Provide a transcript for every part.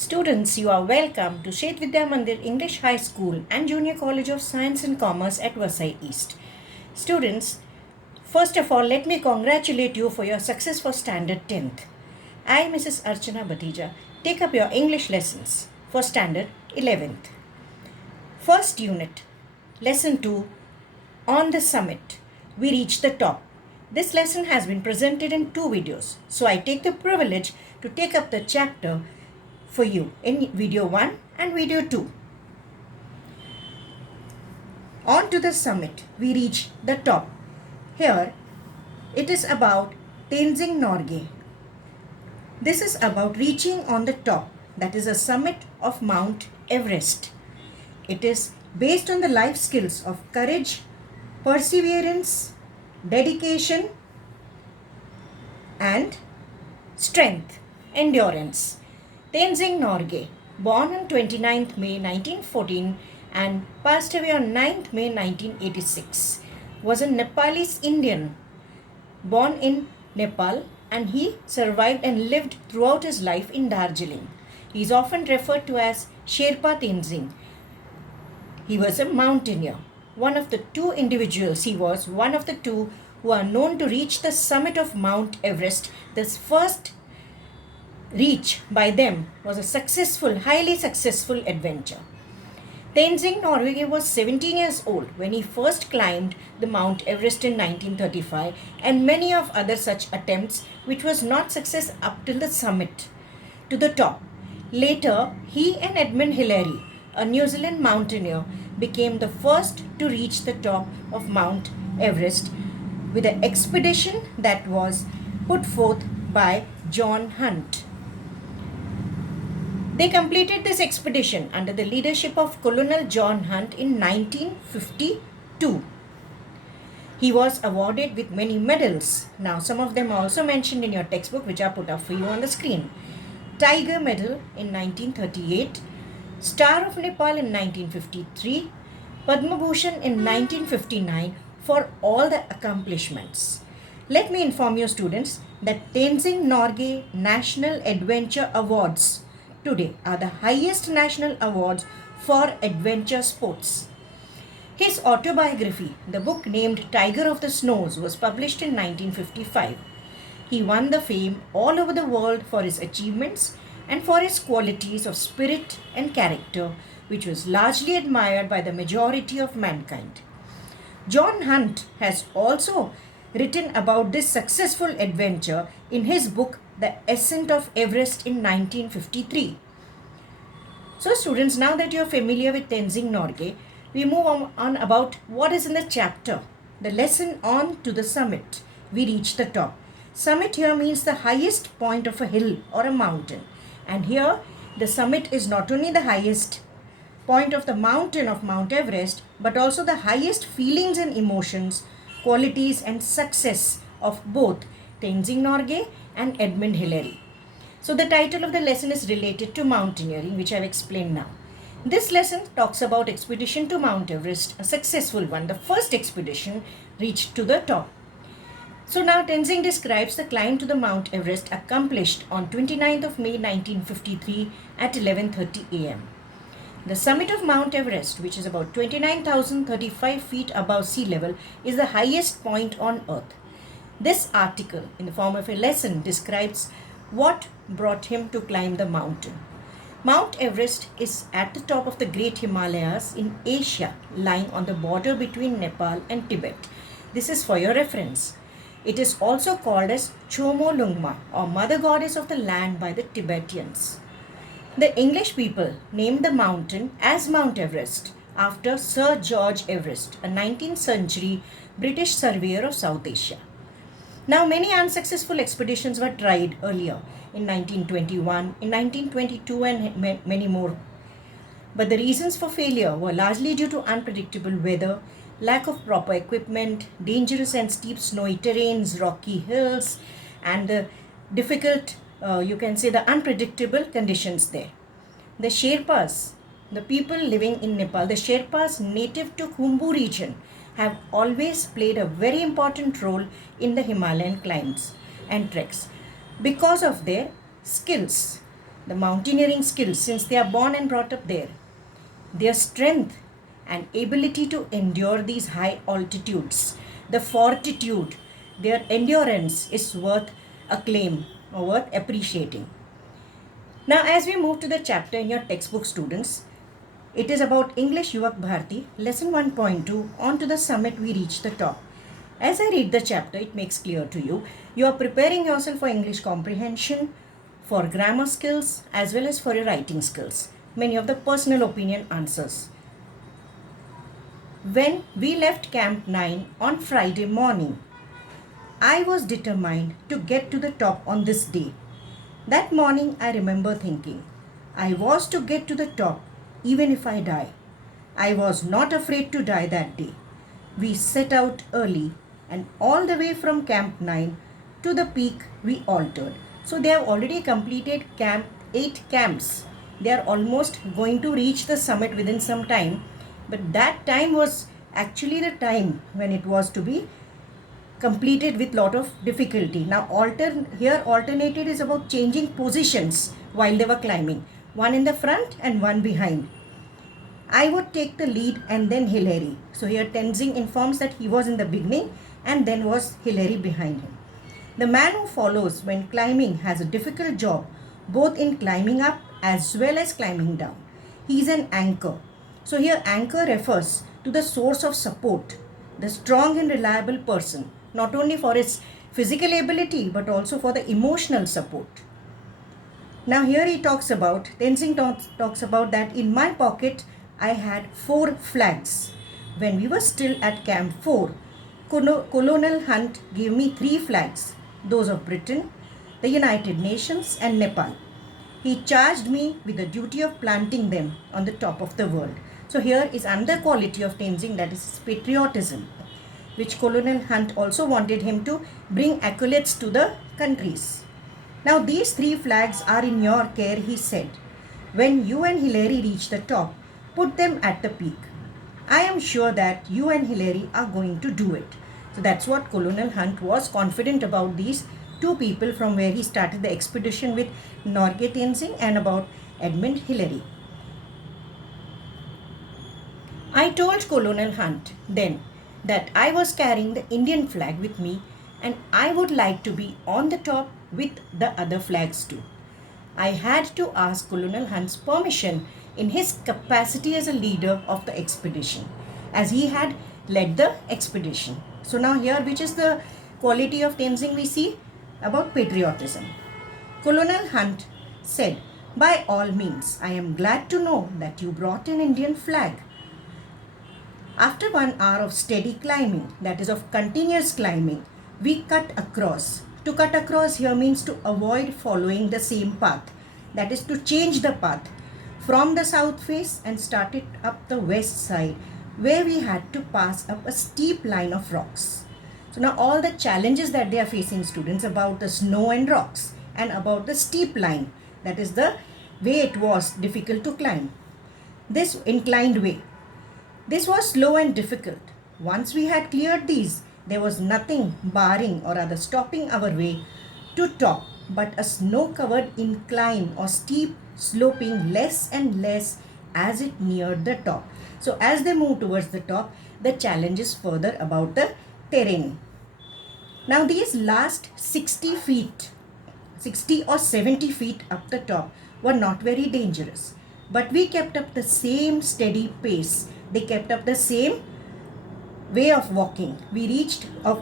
Students, you are welcome to Shet Vidya Mandir English High School and Junior College of Science and Commerce at Vasai East. Students, first of all, let me congratulate you for your success for Standard 10th. I, Mrs. Archana Batija, take up your English lessons for Standard 11th. First unit, Lesson 2, On the Summit, we reach the top. This lesson has been presented in 2 videos, so I take the privilege to take up the chapter for you in video 1 and video 2. On to the summit, we reach the top. Here, it is about Tenzing Norgay. This is about reaching on the top, that is a summit of Mount Everest. It is based on the life skills of courage, perseverance, dedication, and strength, endurance. Tenzing Norgay, born on 29th May 1914 and passed away on 9th May 1986, was a Nepalese Indian born in Nepal, and he survived and lived throughout his life in Darjeeling. He is often referred to as Sherpa Tenzing. He was a mountaineer. He was one of the two who are known to reach the summit of Mount Everest. This first reach by them was a highly successful adventure. Tenzing Norgay was 17 years old when he first climbed the Mount Everest in 1935, and many of other such attempts which was not success up till the summit, to the top. Later, he and Edmund Hillary, a New Zealand mountaineer, became the first to reach the top of Mount Everest with an expedition that was put forth by John Hunt. They completed this expedition under the leadership of Colonel John Hunt in 1952. He was awarded with many medals. Now, some of them are also mentioned in your textbook, which are put up for you on the screen. Tiger Medal in 1938, Star of Nepal in 1953, Padma Bhushan in 1959 for all the accomplishments. Let me inform you, students, that Tenzing Norgay National Adventure Awards today are the highest national awards for adventure sports. His autobiography, the book named Tiger of the Snows, was published in 1955. He won the fame all over the world for his achievements and for his qualities of spirit and character, which was largely admired by the majority of mankind. John Hunt has also written about this successful adventure in his book The Ascent of Everest in 1953. So students, now that you are familiar with Tenzing Norgay, we move on about what is in the chapter. The lesson On to the Summit. We reach the top. Summit here means the highest point of a hill or a mountain. And here the summit is not only the highest point of the mountain of Mount Everest, but also the highest feelings and emotions, qualities and success of both Tenzing Norgay and Edmund Hillary. So the title of the lesson is related to mountaineering, which I have explained now. This lesson talks about expedition to Mount Everest, a successful one. The first expedition reached to the top. So now Tenzing describes the climb to the Mount Everest accomplished on 29th of May 1953 at 11:30 a.m. The summit of Mount Everest, which is about 29,035 feet above sea level, is the highest point on earth. This article, in the form of a lesson, describes what brought him to climb the mountain. Mount Everest is at the top of the Great Himalayas in Asia, lying on the border between Nepal and Tibet. This is for your reference. It is also called as Chomolungma, or Mother Goddess of the Land, by the Tibetans. The English people named the mountain as Mount Everest after Sir George Everest, a 19th century British surveyor of South Asia. Now, many unsuccessful expeditions were tried earlier in 1921, in 1922, and many more. But the reasons for failure were largely due to unpredictable weather, lack of proper equipment, dangerous and steep snowy terrains, rocky hills, and the difficult, the unpredictable conditions there. The Sherpas, the people living in Nepal, the Sherpas native to Khumbu region, have always played a very important role in the Himalayan climbs and treks because of their skills. the mountaineering skills since they are born and brought up there, their strength and ability to endure these high altitudes, the fortitude, their endurance is worth acclaim or worth appreciating. Now, as we move to the chapter in your textbook, students, it is about English Yuvak Bharati, lesson 1.2, on to the summit we reach the top. As I read the chapter, it makes clear to you, you are preparing yourself for English comprehension, for grammar skills, as well as for your writing skills. Many of the personal opinion answers. When we left Camp 9 on Friday morning, I was determined to get to the top on this day. That morning, I remember thinking, I was to get to the top even if I die. I was not afraid to die that day. We set out early and all the way from Camp 9 to the peak we altered. So they have already completed 8 camps. They are almost going to reach the summit within some time. But that time was actually the time when it was to be completed with lot of difficulty. Now alternated is about changing positions while they were climbing. One in the front and one behind. I would take the lead and then Hilary. So here Tenzing informs that he was in the beginning and then was Hilary behind him. The man who follows when climbing has a difficult job both in climbing up as well as climbing down. He is an anchor. So here anchor refers to the source of support, the strong and reliable person, not only for his physical ability but also for the emotional support. Now here he talks about, Tenzing talks about that in my pocket I had 4 flags. When we were still at Camp 4, Colonel Hunt gave me 3 flags, those of Britain, the United Nations and Nepal. He charged me with the duty of planting them on the top of the world. So here is another quality of Tenzing, that is patriotism, which Colonel Hunt also wanted him to bring accolades to the countries. Now these 3 flags are in your care, he said. When you and Hilary reach the top, put them at the peak. I am sure that you and Hilary are going to do it. So that's what Colonel Hunt was confident about these 2 people from where he started the expedition with Norgay Tenzing and about Edmund Hillary. I told Colonel Hunt then that I was carrying the Indian flag with me and I would like to be on the top with the other flags too. I had to ask Colonel Hunt's permission in his capacity as a leader of the expedition, as he had led the expedition. So now here, which is the quality of Tenzing we see? About patriotism. Colonel Hunt said, by all means, I am glad to know that you brought an Indian flag. After 1 hour of steady climbing, that is of continuous climbing, we cut across. To cut across here means to avoid following the same path. That is to change the path from the south face and start it up the west side, where we had to pass up a steep line of rocks. So now all the challenges that they are facing, students, about the snow and rocks and about the steep line, that is the way it was difficult to climb. This inclined way. This was slow and difficult. Once we had cleared these, there was nothing barring or rather stopping our way to top but a snow-covered incline or steep sloping less and less as it neared the top. So as they move towards the top, the challenge is further about the terrain. Now these last 60 feet, 60 or 70 feet up the top were not very dangerous. But we kept up the same steady pace. They kept up the same way of walking.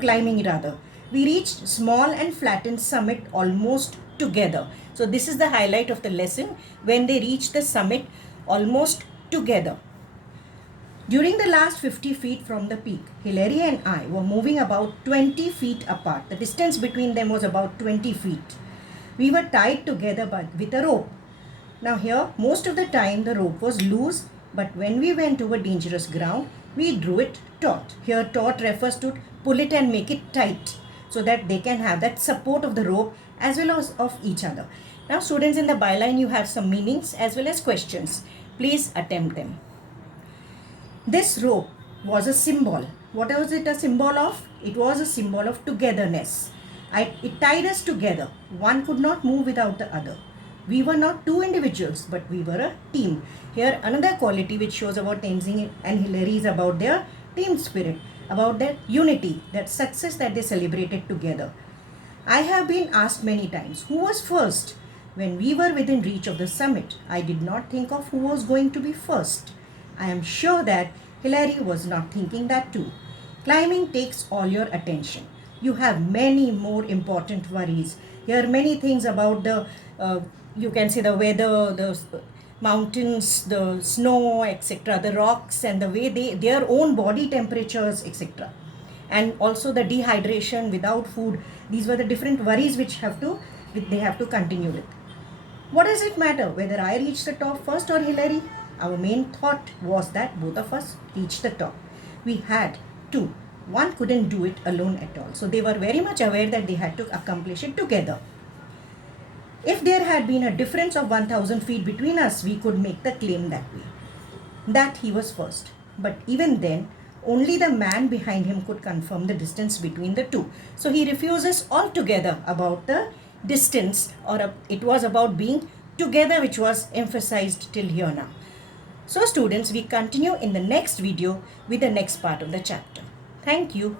Climbing rather. We reached small and flattened summit almost together. So this is the highlight of the lesson, when they reached the summit almost together. During the last 50 feet from the peak, Hilary and I were moving about 20 feet apart. The distance between them was about 20 feet. We were tied together with a rope. Now here, most of the time the rope was loose, but when we went over dangerous ground, we drew it taut. Here taut refers to pull it and make it tight, so that they can have that support of the rope as well as of each other. Now students, in the byline you have some meanings as well as questions. Please attempt them. This rope was a symbol. What was it a symbol of? It was a symbol of togetherness. It tied us together. One could not move without the other. We were not two individuals, but we were a team. Here, another quality which shows about Tenzing and Hillary is about their team spirit, about their unity, that success that they celebrated together. I have been asked many times, who was first? When we were within reach of the summit, I did not think of who was going to be first. I am sure that Hillary was not thinking that too. Climbing takes all your attention. You have many more important worries. Here are many things about the, you can say the weather, the mountains, the snow, etc., the rocks, and the way their own body temperatures, etc., and also the dehydration without food. These were the different worries which they have to continue with. What does it matter whether I reach the top first or Hillary? Our main thought was that both of us reach the top. We had to. One couldn't do it alone at all. So they were very much aware that they had to accomplish it together. If there had been a difference of 1000 feet between us, we could make the claim that way, that he was first. But even then, only the man behind him could confirm the distance between the two. So he refuses altogether about the distance, or it was about being together which was emphasized till here now. So students, we continue in the next video with the next part of the chapter. Thank you.